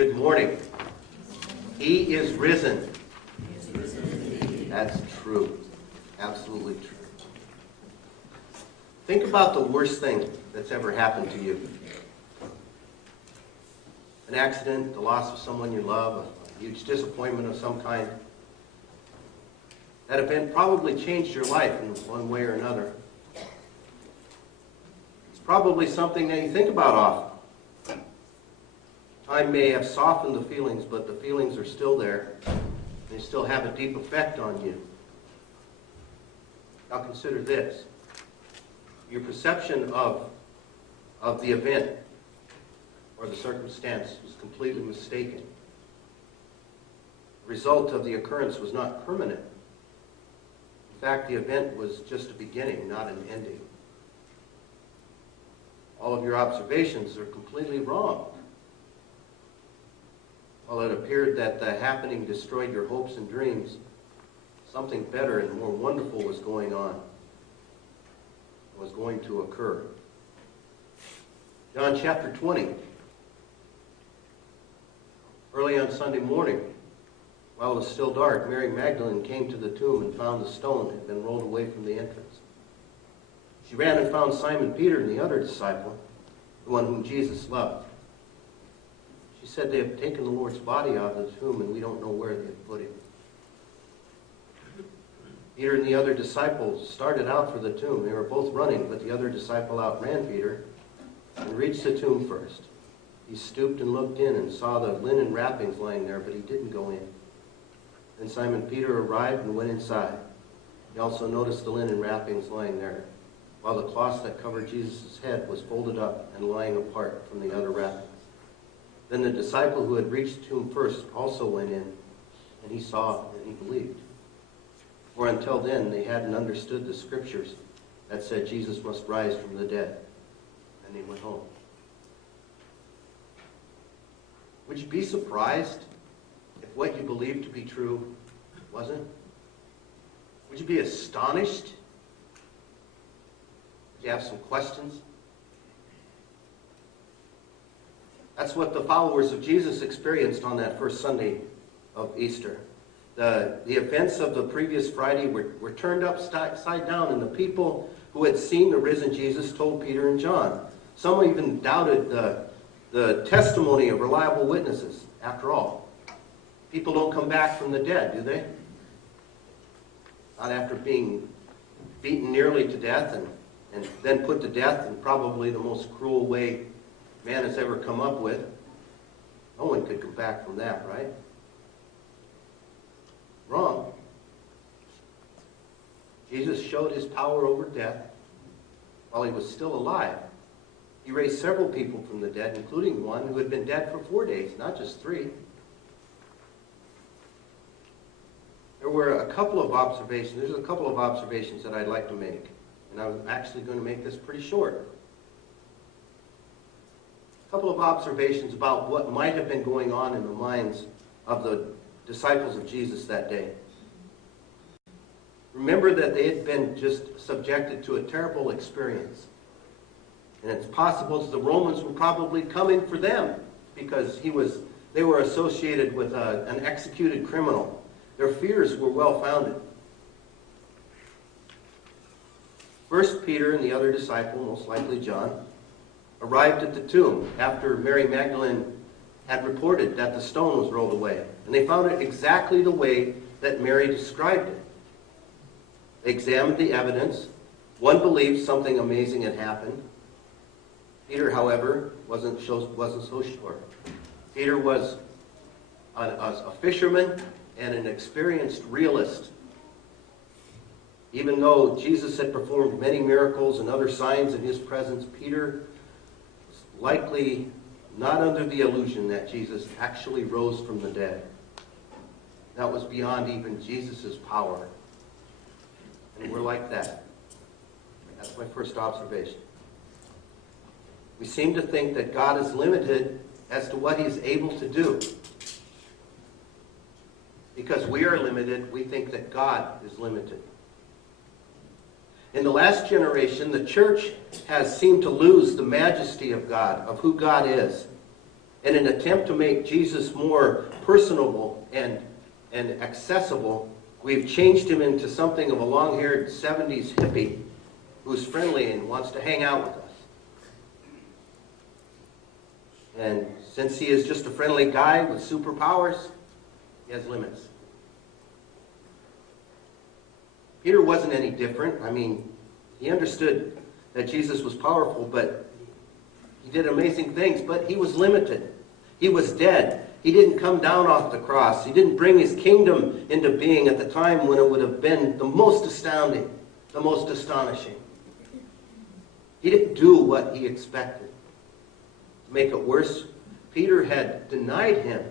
Good morning. He is risen. That's true. Absolutely true. Think about the worst thing that's ever happened to you. An accident, the loss of someone you love, a huge disappointment of some kind. That event probably changed your life in one way or another. It's probably something that you think about often. Time may have softened the feelings, but the feelings are still there. They still have a deep effect on you. Now consider this. Your perception of the event or the circumstance was completely mistaken. The result of the occurrence was not permanent. In fact, the event was just a beginning, not an ending. All of your observations are completely wrong. While it appeared that the happening destroyed your hopes and dreams, something better and more wonderful was going on, was going to occur. John chapter 20. Early on Sunday morning, while it was still dark, Mary Magdalene came to the tomb and found the stone had been rolled away from the entrance. She ran and found Simon Peter and the other disciple, the one whom Jesus loved. She said, "They have taken the Lord's body out of the tomb, and we don't know where they have put him." Peter and the other disciple started out for the tomb. They were both running, but the other disciple outran Peter and reached the tomb first. He stooped and looked in and saw the linen wrappings lying there, but he didn't go in. Then Simon Peter arrived and went inside. He also noticed the linen wrappings lying there, while the cloth that covered Jesus' head was folded up and lying apart from the other wrappings. Then the disciple who had reached the tomb first also went in, and he saw and he believed. For until then they hadn't understood the scriptures that said Jesus must rise from the dead. And they went home. Would you be surprised if what you believed to be true wasn't? Would you be astonished? Would you have some questions? That's what the followers of Jesus experienced on that first Sunday of Easter. The events of the previous Friday were turned upside down, and the people who had seen the risen Jesus told Peter and John. Some even doubted the testimony of reliable witnesses. After all, people don't come back from the dead, do they? Not after being beaten nearly to death and then put to death in probably the most cruel way man has ever come up with. No one could come back from that, right? Wrong. Jesus showed his power over death while he was still alive. He raised several people from the dead, including one who had been dead for 4 days, not just 3. There's a couple of observations that I'd like to make. And I'm actually going to make this pretty short. A couple of observations about what might have been going on in the minds of the disciples of Jesus that day. Remember that they had been just subjected to a terrible experience. And it's possible that the Romans were probably coming for them because they were associated with an executed criminal. Their fears were well-founded. First, Peter and the other disciple, most likely John, arrived at the tomb after Mary Magdalene had reported that the stone was rolled away. And they found it exactly the way that Mary described it. They examined the evidence. One believed something amazing had happened. Peter, however, wasn't so sure. Peter was a fisherman and an experienced realist. Even though Jesus had performed many miracles and other signs in his presence, Peter was likely not under the illusion that Jesus actually rose from the dead. That was beyond even Jesus' power. And we're like that. That's my first observation. We seem to think that God is limited as to what he's able to do. Because we are limited, we think that God is limited. In the last generation, the church has seemed to lose the majesty of God, of who God is. In an attempt to make Jesus more personable and accessible, we've changed him into something of a long-haired 70s hippie who's friendly and wants to hang out with us. And since he is just a friendly guy with superpowers, he has limits. Peter wasn't any different. I mean, he understood that Jesus was powerful, but he did amazing things, but he was limited. He was dead. He didn't come down off the cross. He didn't bring his kingdom into being at the time when it would have been the most astounding, the most astonishing. He didn't do what he expected. To make it worse, Peter had denied him,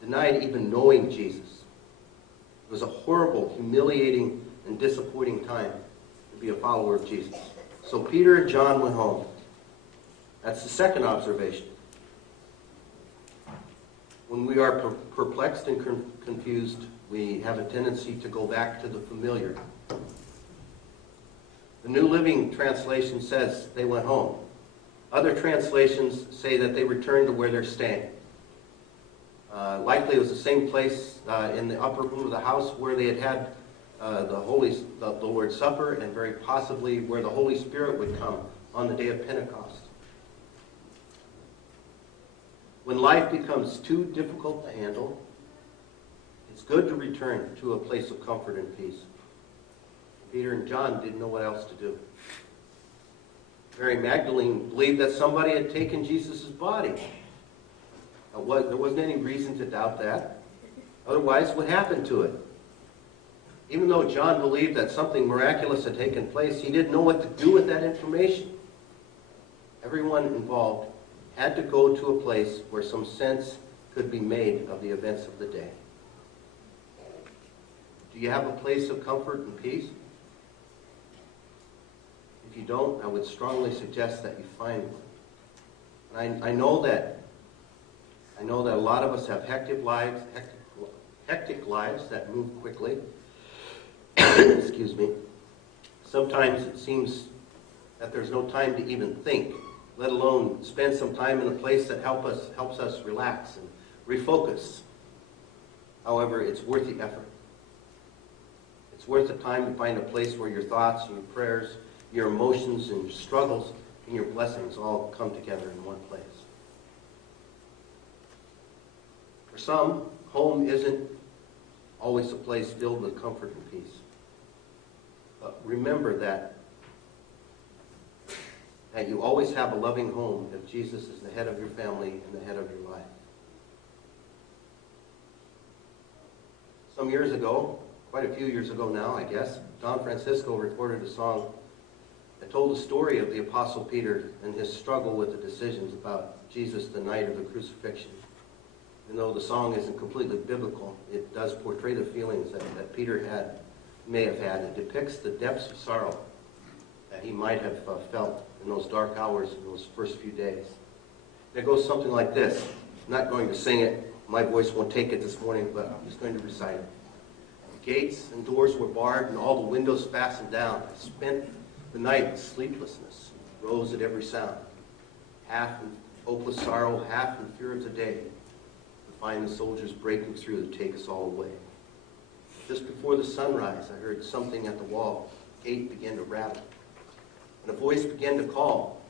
denied even knowing Jesus. It was a horrible, humiliating, and disappointing time to be a follower of Jesus. So Peter and John went home. That's the second observation. When we are perplexed and confused, we have a tendency to go back to the familiar. The New Living Translation says they went home. Other translations say that they returned to where they're staying. Likely it was the same place in the upper room of the house where they had the Lord's Supper, and very possibly where the Holy Spirit would come on the day of Pentecost. When life becomes too difficult to handle, it's good to return to a place of comfort and peace. Peter and John didn't know what else to do. Mary Magdalene believed that somebody had taken Jesus' body. There wasn't any reason to doubt that. Otherwise, what happened to it? Even though John believed that something miraculous had taken place, he didn't know what to do with that information. Everyone involved had to go to a place where some sense could be made of the events of the day. Do you have a place of comfort and peace? If you don't, I would strongly suggest that you find one. And I know that a lot of us have hectic lives that move quickly. Excuse me. Sometimes it seems that there's no time to even think, let alone spend some time in a place that helps us relax and refocus. However, it's worth the effort. It's worth the time to find a place where your thoughts and your prayers, your emotions and your struggles and your blessings all come together in one place. For some, home isn't always a place filled with comfort and peace. But remember that you always have a loving home if Jesus is the head of your family and the head of your life. Some years ago, quite a few years ago now, I guess, Don Francisco recorded a song that told the story of the Apostle Peter and his struggle with the decisions about Jesus the night of the crucifixion. Even though the song isn't completely biblical, it does portray the feelings that Peter may have had. It depicts the depths of sorrow that he might have felt in those dark hours in those first few days. And it goes something like this. I'm not going to sing it. My voice won't take it this morning, but I'm just going to recite it. The gates and doors were barred and all the windows fastened down. I spent the night in sleeplessness, rose at every sound, half in hopeless sorrow, half in fear of the day, to find the soldiers breaking through to take us all away. Just before the sunrise, I heard something at the wall. The gate began to rattle, and a voice began to call.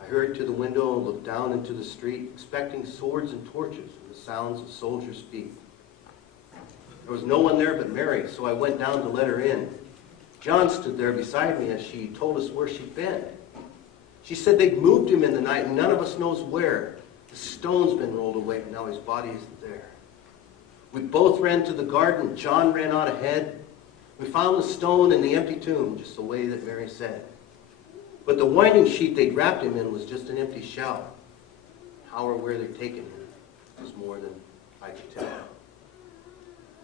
I hurried to the window and looked down into the street, expecting swords and torches and the sounds of soldiers' feet. There was no one there but Mary, so I went down to let her in. John stood there beside me as she told us where she'd been. She said they'd moved him in the night and none of us knows where. The stone's been rolled away and now his body isn't there. We both ran to the garden. John ran out ahead. We found the stone in the empty tomb, just the way that Mary said. But the winding sheet they'd wrapped him in was just an empty shell. How or where they'd taken him was more than I could tell.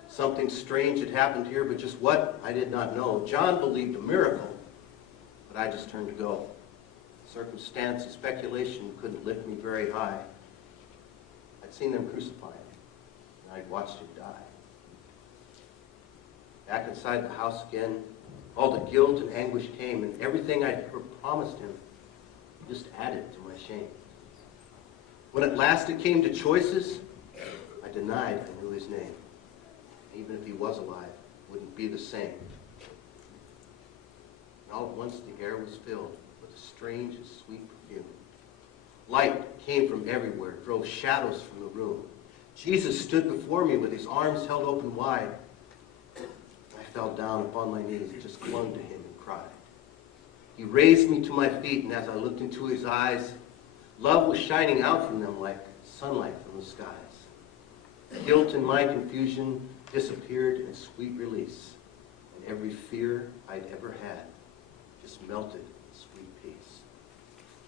Something strange had happened here, but just what, I did not know. John believed a miracle, but I just turned to go. Circumstance and speculation couldn't lift me very high. I'd seen them crucify him, and I'd watched him die. Back inside the house again, all the guilt and anguish came, and everything I'd promised him just added to my shame. When at last it came to choices, I denied I knew his name. Even if he was alive, it wouldn't be the same. And all at once the air was filled with a strange and sweet perfume. Light came from everywhere, drove shadows from the room. Jesus stood before me with his arms held open wide. I fell down upon my knees and just clung to him and cried. He raised me to my feet, and as I looked into his eyes, love was shining out from them like sunlight from the skies. Guilt and my confusion disappeared in sweet release, and every fear I'd ever had just melted in sweet peace.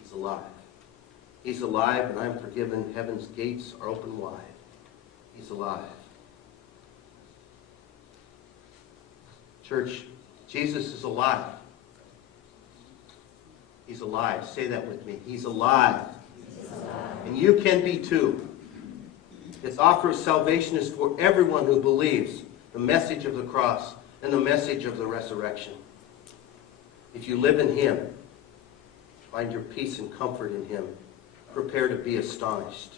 He's alive. He's alive, and I'm forgiven. Heaven's gates are open wide. He's alive. Church, Jesus is alive. He's alive. Say that with me. He's alive. He's alive. And you can be too. This offer of salvation is for everyone who believes the message of the cross and the message of the resurrection. If you live in him, find your peace and comfort in him. Prepare to be astonished.